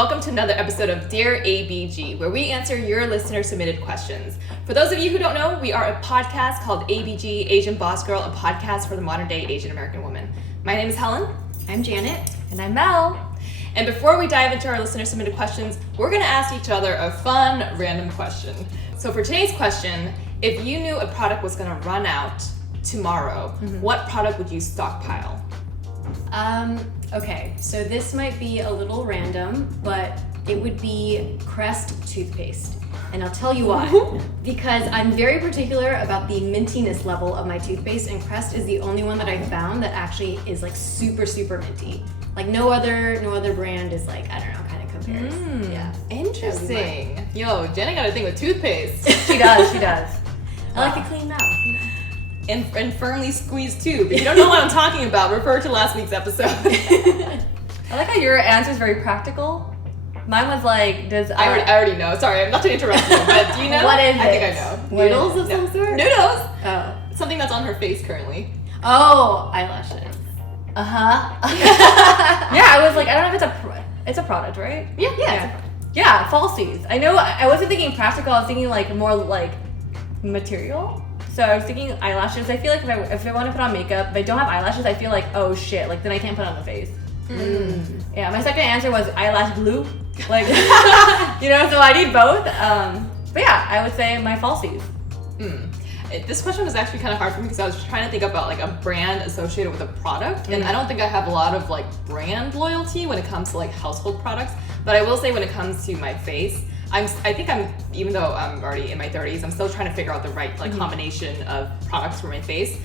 welcome to another episode of Dear ABG, where we answer your listener-submitted questions. For those of you who don't know, we are a podcast called ABG, Asian Boss Girl, a podcast for the modern-day Asian American woman. My name is Helen. I'm Janet. And I'm Mel. And before we dive into our listener-submitted questions, we're going to ask each other a fun, random question. So for today's question, if you knew a product was going to run out tomorrow, what product would you stockpile? Okay, so this might be a little random, but it would be Crest toothpaste. And I'll tell you why. Because I'm very particular about the mintiness level of my toothpaste, and Crest is the only one that I've found that actually is like super, super minty. Like no other brand is like, I don't know, kind of compares. Yeah. Interesting. Yo, Jenna got a thing with toothpaste. She does. I like to clean mouth. And firmly squeezed tube. If you don't know what I'm talking about, refer to last week's episode. I like how your answer is very practical. Mine was like, I already know. Sorry, I'm not to interrupt you, but do you know? What is I it? think I know. Noodles of some sort? Noodles! Oh. Something that's on her face currently. Oh, eyelashes. Yeah, I was like, I don't know if it's a product, right? Yeah. Falsies. I know. I wasn't thinking practical. I was thinking like more like material. So I was thinking eyelashes. I feel like if I want to put on makeup, if I don't have eyelashes, I feel like, oh shit, like then I can't put it on the face. Yeah, my second answer was eyelash glue. Like, so I need both. But yeah, I would say my falsies. This question was actually kind of hard for me because I was trying to think about like a brand associated with a product, and I don't think I have a lot of like brand loyalty when it comes to like household products. But I will say when it comes to my face, even though I'm already in my 30s, I'm still trying to figure out the right like combination of products for my face.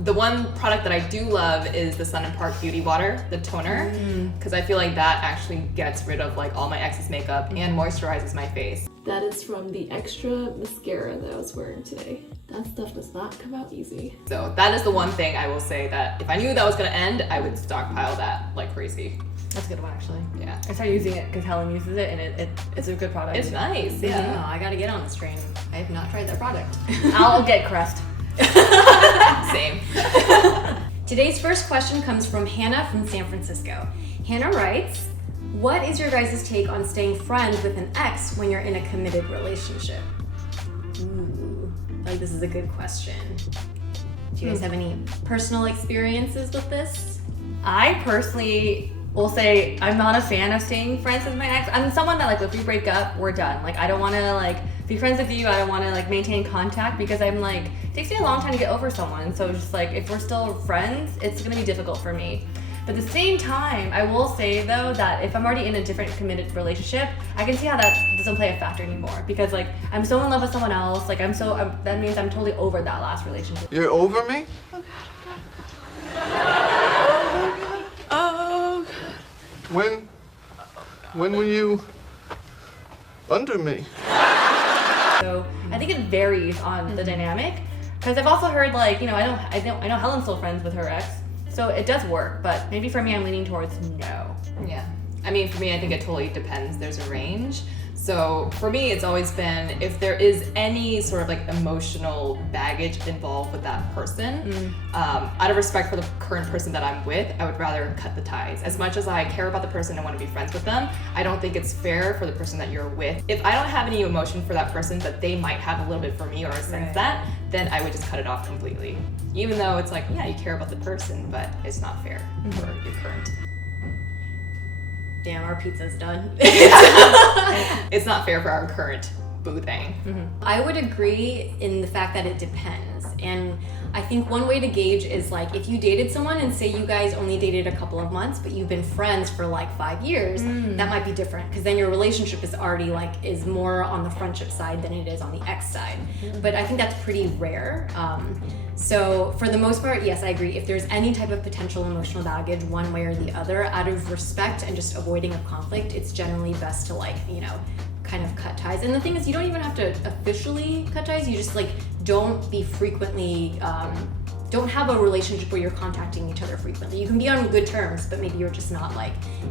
The one product that I do love is the Sun & Park Beauty Water, the toner, because I feel like that actually gets rid of like all my excess makeup and moisturizes my face. That is from the extra mascara that I was wearing today. That stuff does not come out easy. So that is the one thing I will say that if I knew that was gonna end, I would stockpile that like crazy. That's a good one, actually. Yeah. I started using it because Helen uses it, and it's a good product. It's nice. Yeah. No, I gotta get on this train. I have not tried that product. I'll get Crest. Same. Today's first question comes from Hannah from San Francisco. Hannah writes, what is your guys' take on staying friends with an ex when you're in a committed relationship? Ooh, like this is a good question. Do you guys have any personal experiences with this? I personally will say I'm not a fan of staying friends with my ex. I'm someone that like if we break up, we're done. Like I don't want to like be friends with you. I don't want to like maintain contact because I'm like it takes me a long time to get over someone. So just like if we're still friends, it's gonna be difficult for me. But at the same time, I will say though that if I'm already in a different committed relationship, I can see how that doesn't play a factor anymore because like I'm so in love with someone else. Like that means I'm totally over that last relationship. You're over me? When were you under me? So I think it varies on the dynamic because I've also heard like, I know Helen's still friends with her ex. So it does work, but maybe for me, I'm leaning towards no. Yeah. I mean, for me, I think it totally depends. There's a range. So for me, it's always been if there is any sort of like emotional baggage involved with that person, out of respect for the current person that I'm with, I would rather cut the ties. As much as I care about the person and want to be friends with them, I don't think it's fair for the person that you're with. If I don't have any emotion for that person, but they might have a little bit for me or I sense that, then I would just cut it off completely. Even though it's like, yeah, you care about the person, but it's not fair for your current. Damn, our pizza's done. It's not fair for our current boo thing. I would agree in the fact that it depends. And I think one way to gauge is like if you dated someone and say you guys only dated a couple of months, but you've been friends for like 5 years, that might be different because then your relationship is already is more on the friendship side than it is on the ex side. But I think that's pretty rare. So for the most part, yes, I agree. If there's any type of potential emotional baggage one way or the other, out of respect and just avoiding a conflict, it's generally best to kind of cut ties. And the thing is, you don't even have to officially cut ties. You just don't be frequently, don't have a relationship where you're contacting each other frequently. You can be on good terms, but maybe you're just not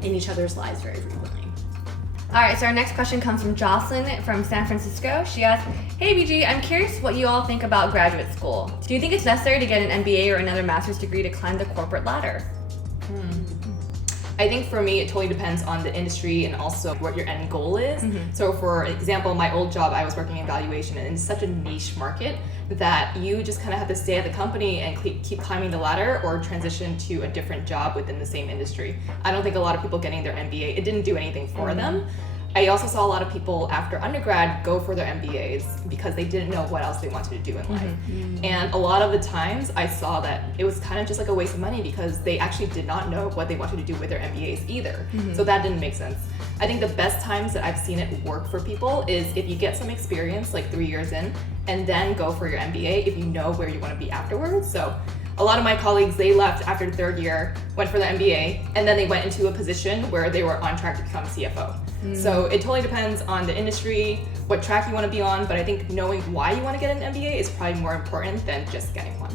in each other's lives very frequently. All right, so our next question comes from Jocelyn from San Francisco. She asks, hey ABG, I'm curious what you all think about graduate school. Do you think it's necessary to get an MBA or another master's degree to climb the corporate ladder? I think for me, it totally depends on the industry and also what your end goal is. So for example, my old job, I was working in valuation, and it's such a niche market that you just kind of have to stay at the company and keep climbing the ladder or transition to a different job within the same industry. I don't think a lot of people getting their MBA, it didn't do anything for them. I also saw a lot of people after undergrad go for their MBAs because they didn't know what else they wanted to do in life. And a lot of the times I saw that it was kind of just like a waste of money because they actually did not know what they wanted to do with their MBAs either. So that didn't make sense. I think the best times that I've seen it work for people is if you get some experience, like 3 years in, and then go for your MBA if you know where you want to be afterwards. So a lot of my colleagues, they left after the 3rd year, went for the MBA, and then they went into a position where they were on track to become CFO. So it totally depends on the industry, what track you want to be on, but I think knowing why you want to get an MBA is probably more important than just getting one.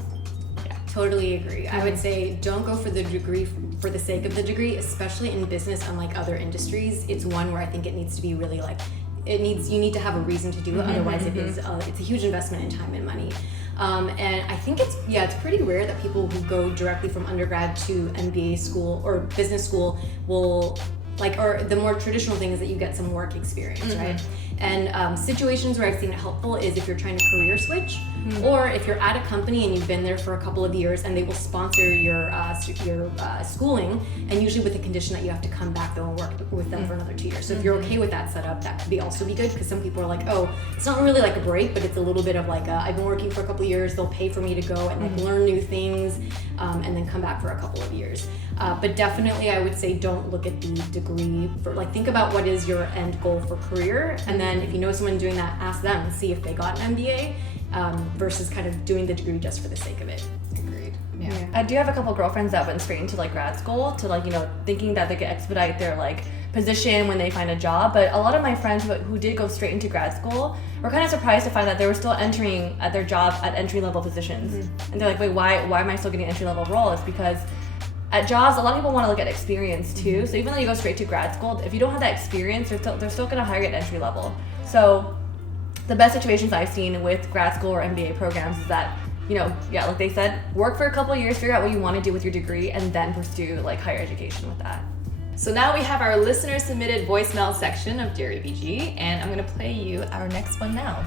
Totally agree. I would say don't go for the degree for the sake of the degree, especially in business, unlike other industries. It's one where I think it needs to be really like, you need to have a reason to do it, otherwise it's a huge investment in time and money. And I think it's pretty rare that people who go directly from undergrad to MBA school or business school will or the more traditional thing is that you get some work experience, right? And situations where I've seen it helpful is if you're trying to career switch, or if you're at a company and you've been there for a couple of years and they will sponsor your schooling, and usually with the condition that you have to come back though and work with them for another 2 years. So if you're okay with that setup, that could also be good, because some people are like, oh, it's not really like a break, but it's a little bit of like I've been working for a couple of years, they'll pay for me to go and like learn new things, and then come back for a couple of years. But definitely I would say don't look at the degree for think about what is your end goal for career, and then if you know someone doing that, ask them, see if they got an MBA, versus kind of doing the degree just for the sake of it. Agreed. Yeah. I do have a couple girlfriends that went straight into grad school to thinking that they could expedite their position when they find a job. But a lot of my friends who did go straight into grad school were kind of surprised to find that they were still entering at their job at entry-level positions. And they're like, wait, why am I still getting entry-level role? It's because at jobs, a lot of people want to look at experience too. So even though you go straight to grad school, if you don't have that experience, they're still going to hire you at entry level. So the best situations I've seen with grad school or MBA programs is that, like they said, work for a couple of years, figure out what you want to do with your degree, and then pursue higher education with that. So now we have our listener submitted voicemail section of Dear ABG, and I'm going to play you our next one now.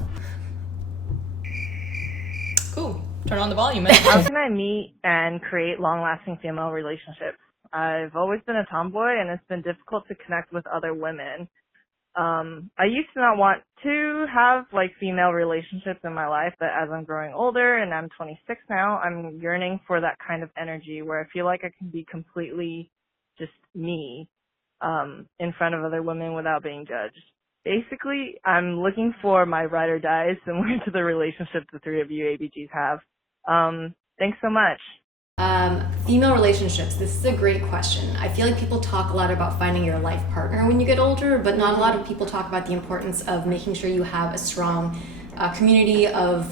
Cool. Turn on the volume. How can I meet and create long-lasting female relationships? I've always been a tomboy, and it's been difficult to connect with other women. I used to not want to have female relationships in my life, but as I'm growing older and I'm 26 now, I'm yearning for that kind of energy where I feel like I can be completely just me in front of other women without being judged. Basically, I'm looking for my ride or die similar to the relationship the three of you ABGs have. Thanks so much. Female relationships, this is a great question. I feel like people talk a lot about finding your life partner when you get older, but not a lot of people talk about the importance of making sure you have a strong community of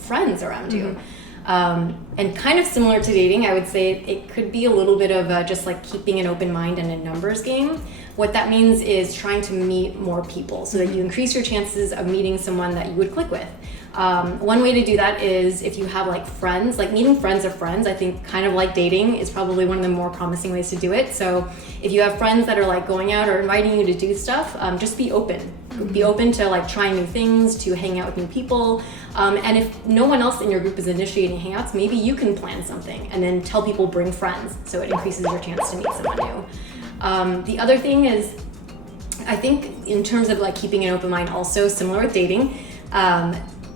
friends around you. And kind of similar to dating, I would say it could be a little bit of just keeping an open mind and a numbers game. What that means is trying to meet more people so that you increase your chances of meeting someone that you would click with. One way to do that is if you have friends, meeting friends of friends, I think kind of like dating is probably one of the more promising ways to do it. So if you have friends that are going out or inviting you to do stuff, just be open. Be open to trying new things, to hang out with new people. And if no one else in your group is initiating hangouts, maybe you can plan something and then tell people bring friends, so it increases your chance to meet someone new. The other thing is, I think in terms of keeping an open mind, also similar with dating,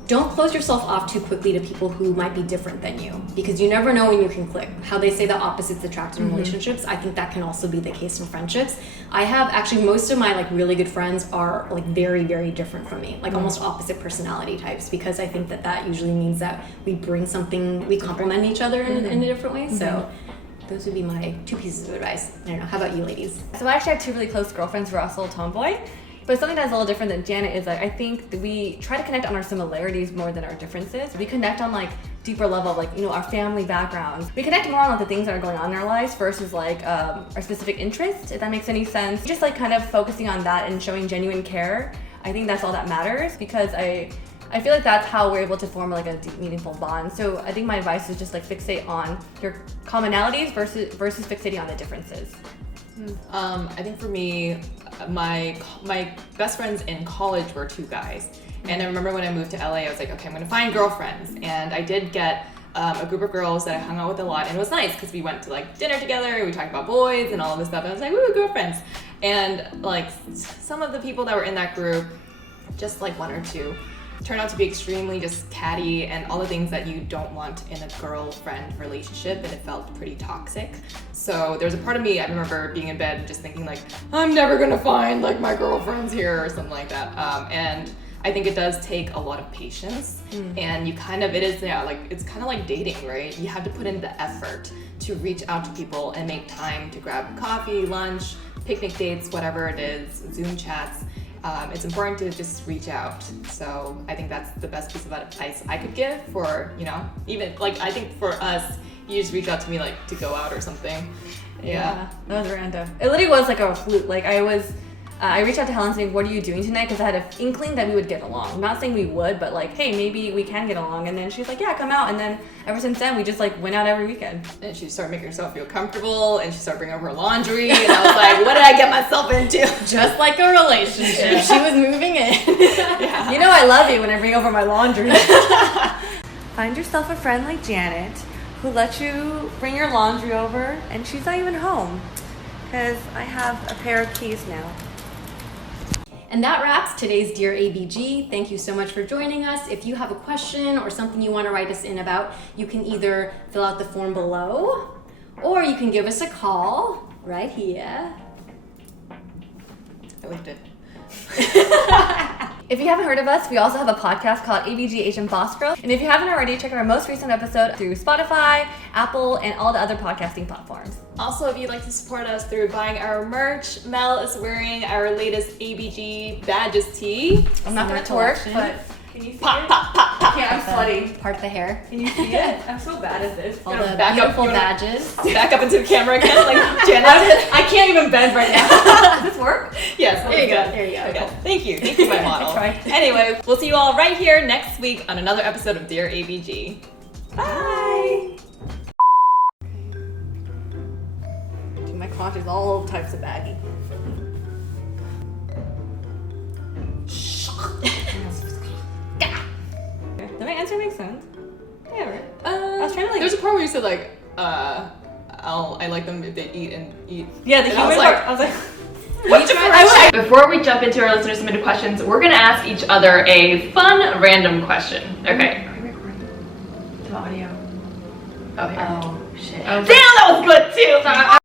don't close yourself off too quickly to people who might be different than you, because you never know when you can click. How they say that opposites attract in relationships, I think that can also be the case in friendships. I have actually, most of my really good friends are very, very different from me, almost opposite personality types, because I think that usually means that we bring something, we complement each other in a different way. So those would be my 2 pieces of advice. I don't know, how about you ladies? So I actually have 2 really close girlfriends who are also tomboy. But something that's a little different than Janet is I think that we try to connect on our similarities more than our differences. We connect on deeper level, our family backgrounds. We connect more on the things that are going on in our lives versus our specific interests, if that makes any sense. Just kind of focusing on that and showing genuine care. I think that's all that matters, because I feel like that's how we're able to form a deep, meaningful bond. So I think my advice is just fixate on your commonalities versus fixating on the differences. I think for me, my best friends in college were 2 guys. And I remember when I moved to LA, I was like, okay, I'm gonna find girlfriends. And I did get a group of girls that I hung out with a lot, and it was nice because we went to like dinner together, we talked about boys and all of this stuff, and I was like, woo, girlfriends. And like some of the people that were in that group, just like 1 or 2, turned out to be extremely just catty and all the things that you don't want in a girlfriend relationship, and it felt pretty toxic. So there's a part of me, I remember being in bed and just thinking like, I'm never gonna find like my girlfriends here or something like that. And I think it does take a lot of patience, and you kind of, it's kind of like dating, right? You have to put in the effort to reach out to people and make time to grab coffee, lunch, picnic dates, whatever it is, Zoom chats. It's important to just reach out. So I think that's the best piece of advice I could give for, even like, I think for us, you just reach out to me like to go out or something. Yeah. That was random. It literally was like a flute. Like I reached out to Helen saying, what are you doing tonight? Because I had an inkling that we would get along. I'm not saying we would, but like, hey, maybe we can get along. And then she's like, yeah, come out. And then ever since then, we just like went out every weekend. And she started making herself feel comfortable, and she started bringing over her laundry, and I was like, what did I get myself into? Just like a relationship. She was moving in. Yeah. You know I love you when I bring over my laundry. Find yourself a friend like Janet who lets you bring your laundry over, and she's not even home. Because I have a pair of keys now. And that wraps today's Dear ABG. Thank you so much for joining us. If you have a question or something you want to write us in about, you can either fill out the form below, or you can give us a call right here. I liked it. If you haven't heard of us, we also have a podcast called ABG AsianBossGirl. And if you haven't already, check out our most recent episode through Spotify, Apple, and all the other podcasting platforms. Also, if you'd like to support us through buying our merch, Mel is wearing our latest ABG Badges tee. I'm not going to twerk, but can you see Pop, it? pop, pop, pop. Yeah, I'm sweaty. Part the hair. Can you see it? I'm so bad at this. All Gonna the back up, beautiful you wanna- badges. Back up into the camera again, like Janet. I can't even bend right now. Does this work? Yes, There you go, good. there you go. Okay. Thank you, my model. I tried. Anyway, we'll see you all right here next week on another episode of Dear ABG. Bye. Dude, my crotch is all types of baggy. Did my answer make sense? Yeah, right. I was trying to like. There's a part where you said like, I like them if they eat and eat. Yeah, the And I was human like, part. I was like. Before we jump into our listener submitted questions, we're gonna ask each other a fun random question. Okay. The audio. Oh, here. Oh, shit. Damn, that was good too.